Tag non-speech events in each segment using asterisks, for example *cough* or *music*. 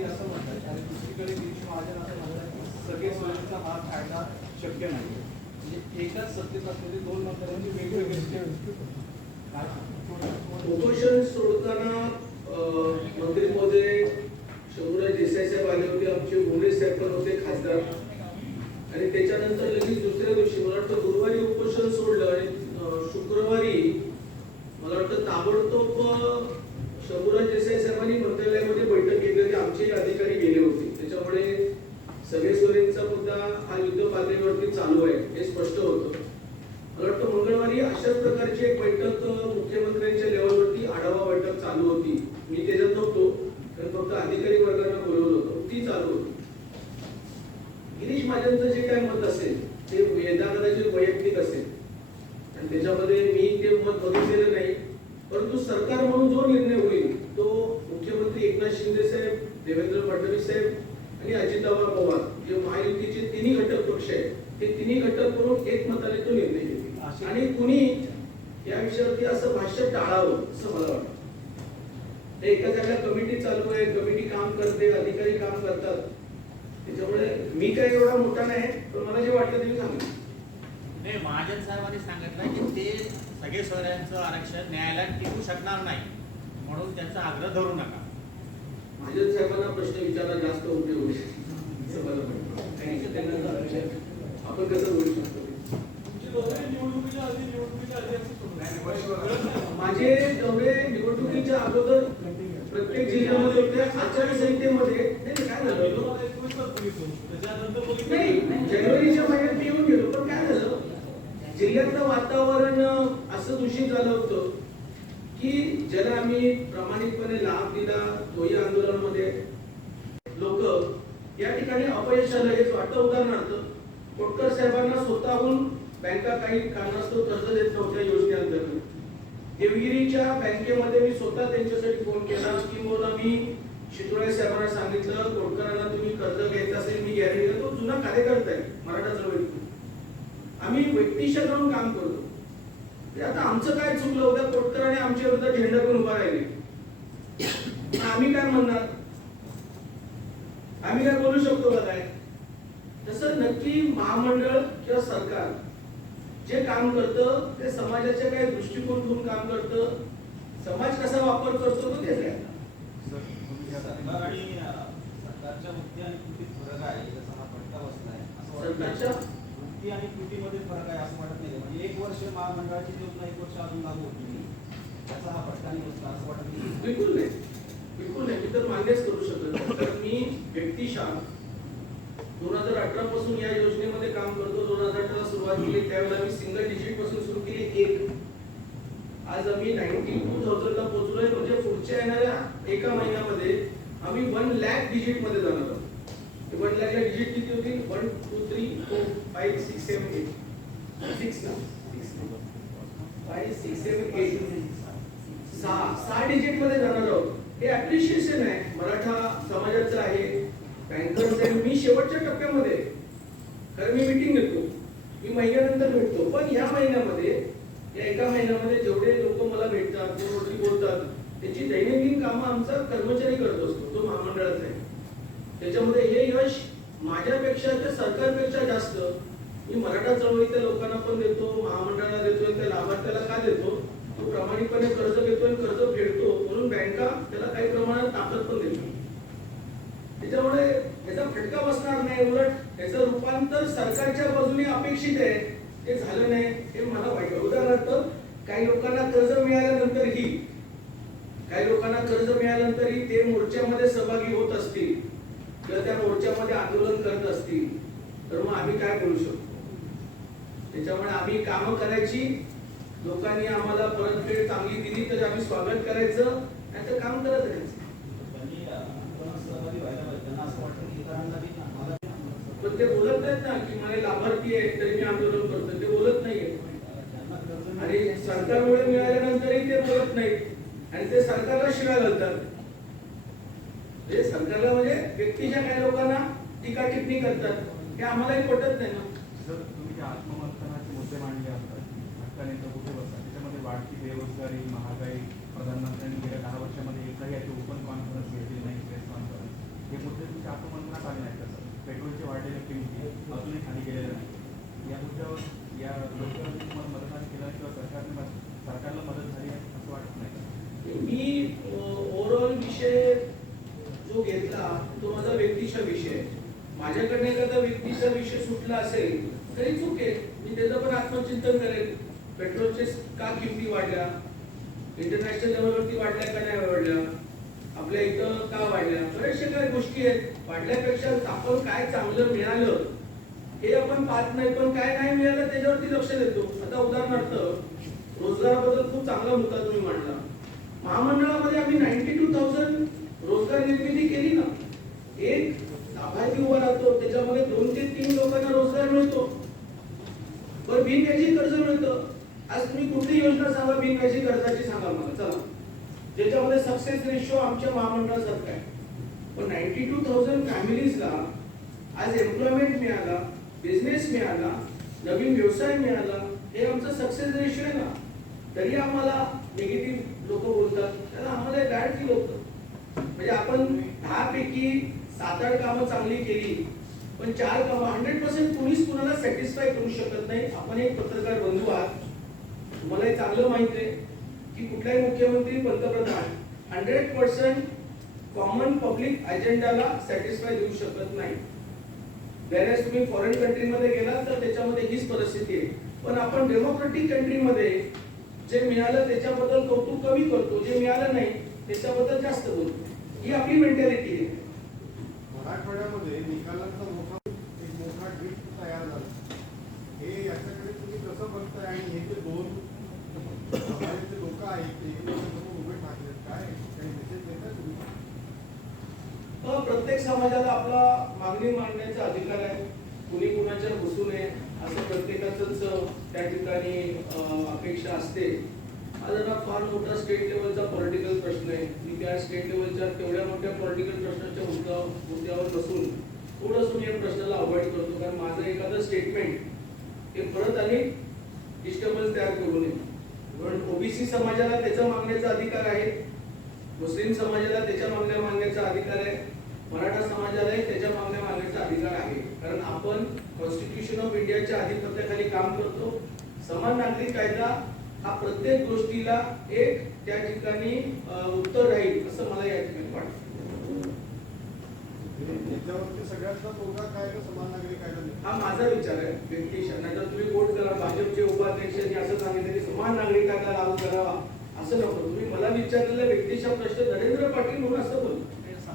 ते असं म्हणतात आणि दुसरीकडे गिरीश महाजन असं म्हणतात की सगळे सोयीचा हा कायदा शक्य नाही. म्हणजे एकाच सत्तेत असलेले दोन मंत्र्यांनी म्हणजे वेगवेगळे उपोषण सोडताना अं, शंभूराज देसाई साहेब आले होते आमचे भुमरे साहेब पण होते खासदार. आणि त्याच्यानंतर लगेच दुसऱ्या दिवशी मला वाटतं गुरुवारी उपोषण सोडलं आणि शुक्रवारी मला वाटतं ताबडतोब शंभूराज देसाई साहेबांनी मंत्रालयामध्ये बैठक आमचे अधिकारी गेले होते त्याच्यामुळे सगळे सोरेंचा मुद्दा हा युद्ध पातळीवरती चालू आहे हे स्पष्ट होतं. मला वाटतं मंगळवारी अशाच प्रकारची एक बैठक मुख्यमंत्र्यांच्या लेवलवरती आढावा बैठक चालू होती. मी त्याच्यात नव्हतो तर फक्त अधिकारी वर्गांना बोलवलं होतं. ती चालू होती. गिरीश महाजनचं जे काय मत असेल ते यदा कदाचित वैयक्तिक असेल. आणि त्याच्यामध्ये मी ते मत बघितलेलं नाही परंतु सरकार म्हणून जो निर्णय होईल देवेंद्र फडणवीस साहेब आणि अजितदादा पवार जे महायुतीचे तिन्ही घटक पक्ष आहेत ते तिन्ही घटक करून एकमताने तो निर्णय घेतील. आणि कुणी या विषयावरती असं भाष्य टाळावं असं मला वाटतं. ते एका जागा कमिटी चालू आहे कमिटी काम करते अधिकारी काम करतात. त्याच्यामुळे मी काही एवढा मोठा नाही पण मला जे वाटतं ते मी सांगितलं नाही महाजन साहेबांनी सांगितलं की ते सगळे सोयऱ्यांचं आरक्षण न्यायालयात टिकू शकणार नाही. म्हणून त्यांचा आग्रह धरू नका. महाजन साहेबांना प्रश्न विचारला जास्त उपयोग आपण कसं बोलू शकतो? निवडणुकीच्या माझे दौरे निवडणुकीच्या अगोदर प्रत्येक जिल्ह्यामध्ये होते आचारसंहितेमध्ये काय झालं? नाही जानेवारीच्या महिन्यात मी येऊन गेलो पण काय झालं? जिल्ह्यातलं वातावरण असं दूषित झालं होतं की ज्याला आम्ही प्रामाणिकपणे लाभ दिला तोही आंदोलनामध्ये. लोक या ठिकाणी अपयश आलं हेच वाटतं. उदाहरणार्थ कोटकर साहेबांना स्वतःहून बँका काही कारणास्तव कर्ज देत नव्हत्या योजनेअंतर्गत. देवगिरीच्या बँकेमध्ये मी स्वतः त्यांच्यासाठी फोन केला किंवा मी शितोळे साहेबांना सांगितलं कोटकरांना तुम्ही कर्ज घ्यायचं असेल मी गॅरंटी तो जुना कार्यकर्ता आहे मराठा चळवळीतून. आम्ही व्यक्तिशा जाऊन काम करतो. आता आमचं काय चुकलं होतं? कोटकरांनी आमच्या विरुद्ध झेंडा घेऊन उभा राहिले. आम्ही काय म्हणणार? आम्ही काय बोलू शकतो का काय? तसं नक्की महामंडळ किंवा सरकार जे काम करतं ते समाजाच्या काही दृष्टिकोन काम करतं समाज कसा वापर करतो तो तेच आहे. सरकारच्या वृत्ती आणि कृतीत फरक आहे जसा हा फटका बसलाय. असं वाटतं सरकारच्या? वृत्ती आणि कृतीमध्ये फरक आहे असं वाटत नाही महामंडळाची योजना एक वर्ष अजून लागू होती नाही त्याचा हा फटका बसला असं वाटत नाही. बिलकुल नाही. बिलकुल नाही. मी तर मान्यच करू शकत नाही. कारण मी व्यक्तिशः दोन हजार अठरा पासून या योजनेमध्ये काम करतो. दोन हजार अठरा सुरुवात केली. त्यावेळेला मी सिंगल डिजिटपासून सुरू केली एक. आज आम्ही नाईन्टी टू थाउजंडला पोहोचलोय. म्हणजे पुढच्या येणाऱ्या एका महिन्यामध्ये आम्ही वन लॅक डिजिटमध्ये जाणार आहोत. वन लॅकला डिजिट किती होती one two three four five six seven eight six ना. फाईव्ह सिक्स सेवन एट सहा सहा डिजिटमध्ये जाणार आहोत हे ऍप्रिशिएशन आहे मराठा समाजाचं आहे बँकर्स आहे मी शेवटच्या टप्प्यामध्ये कारण मी मिटिंग घेतो मी महिन्यानंतर भेटतो पण या महिन्यामध्ये या एका महिन्यामध्ये जेवढे लोक मला भेटतात कोणती बोलतात त्याची दैनंदिन कामं आमचा कर्मचारी करत असतो तो महामंडळाचा आहे त्याच्यामध्ये हे यश माझ्यापेक्षा ते सरकारपेक्षा जास्त मी मराठा चळवळीतल्या लोकांना पण देतो महामंडळाला देतोय त्या लाभार्थ्याला का देतो? तो प्रामाणिकपणे कर्ज घेतोय आणि कर्ज फेडतो म्हणून बँका त्याला काही प्रमाणात ताकद पण देतो त्याच्यामुळे याचा फटका बसणार नाही उलट याचं रूपांतर सरकारच्या बाजूने अपेक्षित आहे. ते झालं नाही हे मला वाईट उदाहरणार्थ काही लोकांना कर्ज मिळाल्यानंतरही काही लोकांना कर्ज मिळाल्यानंतरही ते मोर्चामध्ये सहभागी होत असतील किंवा त्या मोर्चामध्ये आंदोलन करत असतील. तर मग आम्ही काय करू शकतो? त्याच्यामुळे आम्ही कामं करायची. लोकांनी आम्हाला परतफेड चांगली दिली तर आम्ही स्वागत करायचं. नाही तर काम करत राहायचं. पण ते बोलत नाहीत ना की मला लाभार्थी आहे तरी मी आंदोलन करतो ते बोलत नाहीये आणि सरकारमुळे मिळाल्यानंतरही ते बोलत नाहीत. आणि ते सरकारला शिव्या घालतात. म्हणजे सरकारला म्हणजे व्यक्तीच्या काही लोकांना टीका टिप्पणी करतात. हे आम्हालाही पटत नाही ना सर तुम्ही जे आत्ममंथनाचे मुद्दे मांडले असतात हक्काने तर कुठे बसतात त्याच्यामध्ये वाढती बेरोजगारी महागाई प्रधानमंत्र्यांनी गेल्या दहा वर्षामध्ये एकही याची ओपन कॉन्फरन्स घेतली नाही प्रेस कॉन्फरन्स हे किमती अजूनही खाली गेलेल्या नाही या मुद्द्यावर या लोकांनी तुम्हाला मतदान केलं किंवा सरकारने सरकारला मदत झाली आहे असं वाटत नाही मी ओव्हरऑल विषय जो घेतला तो माझा व्यक्तीचा विषय माझ्याकडनं एखादा व्यक्तीचा विषय सुटला असेल तरी चूक आहे मी त्याचं पण आत्मचिंतन करेल पेट्रोलचे का किमती वाढल्या? इंटरनॅशनल लेवलवरती वाढल्या का नाही वाढल्या? आपल्या इथं का वाढल्या? बऱ्याचशा काही गोष्टी आहेत. वाढल्यापेक्षा आपण काय चांगलं मिळालं हे आपण पाहत नाही पण काय नाही मिळालं त्याच्यावरती लक्ष देतो. आता उदाहरणार्थ रोजगाराबद्दल खूप चांगला मुद्दा तुम्ही मांडला. महामंडळामध्ये आम्ही नाईन्टी टू थाउजंड रोजगार निर्मिती केली ना. एक लाभार्थी उभा राहतो त्याच्यामध्ये दोन ते तीन लोकांना रोजगार मिळतो. पण बिनव्याजी कर्ज मिळतं. आज तुम्ही कुठली योजना सांगा बिनव्याजी कर्जाची सांगा मला. चला. ज्याच्यामध्ये सक्सेस रेशो आमच्या महामंडळासारखा आहे. पण नाईन्टी टू थाउजंड फॅमिलीजला आज एम्प्लॉयमेंट मिळाला बिझनेस मिळाला नवीन व्यवसाय मिळाला हे आमचं सक्सेस रेशो आहे ना. तरी आम्हाला निगेटिव्ह लोक बोलतात. त्याला आम्हाला बॅड फील होतं. म्हणजे आपण दहापैकी सात आठ कामं चांगली केली पण चार कामं हंड्रेड पर्सेंट कोणीच कुणाला सॅटिस्फाय करू शकत नाही. आपण एक पत्रकार बंधू आहात. तुम्हाला हे चांगलं माहीत आहे की कुठलाही मुख्यमंत्री पंतप्रधान हंड्रेड पर्सेंट कॉमन पब्लिक अजेंडाला सॅटिस्फाय देऊ शकत नाही. वेळेस तुम्ही फॉरेन कंट्रीमध्ये गेलात तर त्याच्यामध्ये हीच परिस्थिती आहे. पण आपण डेमोक्रेटिक कंट्रीमध्ये जे मिळालं त्याच्याबद्दल कौतुक कमी करतो. जे मिळालं नाही त्याच्याबद्दल जास्त बोलतो. ही आपली मेंटॅलिटी आहे. मराठवाड्यामध्ये निकालांचा मोठा एक मोठा ड्रिफ्ट तयार झाला हे याच्याकडे तुम्ही कसं बघताय आणि हे जे दोन समाजाचे लोक आहेत ते एकमेकांसमोर उभे ठाकलेत काय काही मेसेज देताय तुम्ही अ, प्रत्येक समाजाला आपला मागणी मांडण्याचा अधिकार आहे. कुणी कुणाच्या घुसू नये असं प्रत्येकाच त्या ठिकाणी अपेक्षा असते. हा जरा फार मोठा स्टेट लेवलचा पॉलिटिकल प्रश्न आहे. मी त्या स्टेट लेवलच्या तेवढ्या मोठ्या पॉलिटिकल प्रश्नाच्या मुद्दा मुद्द्यावर बसून थोडंसं मी या प्रश्नाला अवॉइड करतो. कारण माझं एखादं स्टेटमेंट हे परत अनेक डिस्टर्बन्स तयार करू नये. पण ओबीसी समाजाला त्याचा मागण्याचा अधिकार आहे. मुस्लिम समाजाला त्याच्या मागण्या मागण्याचा अधिकार आहे. मराठा समाजालाही त्याच्या मागण्या मागण्याचा अधिकार आहे. कारण आपण कॉन्स्टिट्यूशन ऑफ इंडियाच्या आधिपत्याखाली काम करतो. समान नागरिक कायदा हा प्रत्येक गोष्टीला एक त्या ठिकाणी उत्तर राहील असं मला या ठिकाणी वाटतं. हे- याच्यावरती सगळ्यातला तोडगा काय तर समान नागरिक कायदा नाही. हा माझा विचार आहे व्यक्तिशः नाहीतर तुम्ही कोट करा भाजपचे उपाध्यक्षांनी असं सांगितलं की समान नागरिक कायदा लागू करावा असं नको. तुम्ही मला विचारलेला व्यक्तिशः प्रश्न नरेंद्र पाटील म्हणून असं बोल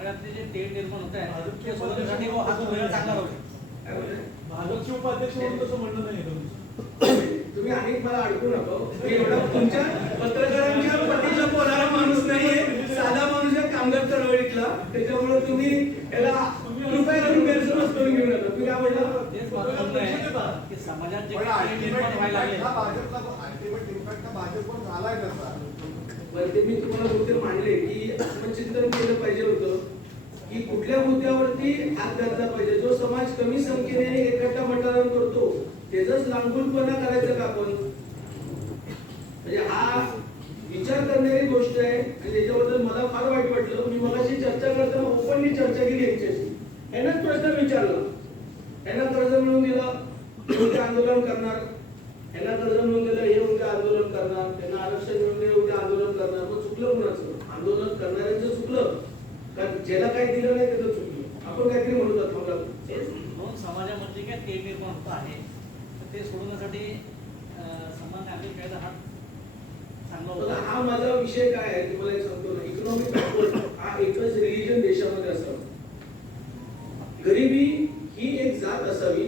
समाजातले जे तेढ निर्माण होत आहे ते सोडवण्यासाठी व तो वेळ चांगला राहू शकतो काय बोलले? भाजपचे उपाध्यक्ष म्हणून तसं म्हणणं नाही तुमचं. तुम्ही अनेक मला अडकू नको. मी एवढा *laughs* तुमच्या पत्रकारांच्या पटीचा बोलारा माणूस नाहीये. साधा माणूस आहे कामगार चळवळीतला. त्याच्यामुळे तुम्ही याला कृपया करून गैरसमज करून घेऊ नका. तुम्ही काय की समाजात जे पण निर्माण व्हायला इम्पॅक्ट हा लागले भाजपला अल्टिमेट इम्पॅक्ट हा भाजपवर झालाय त्याचा बरं ते मी तुम्हाला मुद्दे मांडले की आत्मचिंतन केलं पाहिजे होतं की कुठल्या मुद्द्यावरती हात घातला पाहिजे. जो समाज कमी संख्येने एकट्टा मतदान करतो त्याचाच लांबूनपणा करायचं का आपण? म्हणजे हा विचार करणारी गोष्ट आहे आणि त्याच्याबद्दल मला फार वाईट वाटलं. मी मगाशी चर्चा करताना ओपनली चर्चा केली यांच्याशी. यांनाच प्रश्न विचारला. यांना कर्ज मिळवून दिलं आंदोलन करणार. यांना कर्ज मिळून दिलं हे उद्या आंदोलन करणार. त्यांना आरक्षण मिळून दिलं उद्या आंदोलन करणार. मग चुकलं कुणाचं? आंदोलन करणाऱ्यांचं चुकलं. कारण ज्याला काही दिलं नाही त्याचं आपण काहीतरी म्हणू जातो दोन समाजामध्ये काय तेढ निर्माण होत आहे तर ते सोडवण्यासाठी समान नागरिक कायदा हा चांगला हा माझा विषय काय आहे तुम्हाला एक सांगतो ना इकॉनॉमिक बॅकवर्ड हा एकच रिलीजन देशामध्ये असावा. गरिबी ही एक जात असावी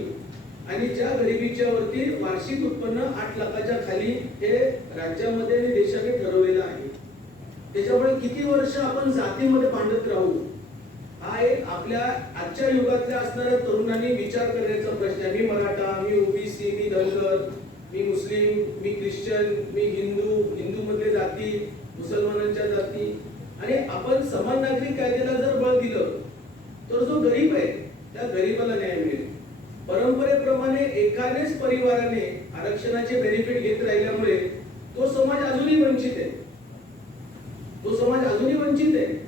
आणि ज्या गरिबीच्या वरती वार्षिक उत्पन्न आठ लाखाच्या खाली हे राज्यामध्ये आणि देशाने ठरवलेलं आहे. त्याच्यामुळे किती वर्ष आपण जातीमध्ये भांडत राहू? हा एक आपल्या आजच्या युगातल्या असणाऱ्या तरुणांनी विचार करण्याचा प्रश्न आहे. मी मराठा मी ओबीसी मी धनगर मी मुस्लिम मी ख्रिश्चन मी हिंदू हिंदू मधले जाती मुसलमानांच्या जाती. आणि आपण समान नागरिक कायद्याला जर बळ दिलं तर जो गरीब आहे त्या गरीबाला न्याय मिळेल. परंपरेप्रमाणे एकानेच परिवाराने आरक्षणाचे बेनिफिट घेत राहिल्यामुळे तो समाज अजूनही वंचित आहे. तो समाज अजूनही वंचित आहे.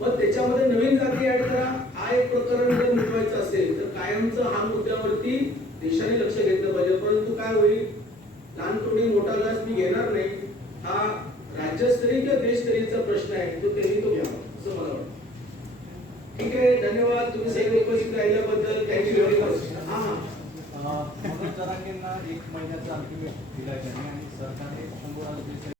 मग त्याच्यामध्ये नवीन जाती ऍड करा. हा एक प्रकरण जर मिटवायचं असेल तर कायमचं हा मुद्द्यावरती देशाने लक्ष घेतलं पाहिजे. परंतु काय होईल? लहान तोडी मोठा घास मी घेणार नाही. हा राज्यस्तरीय किंवा देशस्तरीयचा प्रश्न आहे. तो त्यांनी तो घ्यावा असं मला वाटतं. ठीक आहे धन्यवाद. तुम्ही सगळे उपस्थित राहिल्याबद्दल. थँक्यू व्हेरी मच हा हा. मनोज एक महिन्याचा अल्टिमेट दिलाय त्यांनी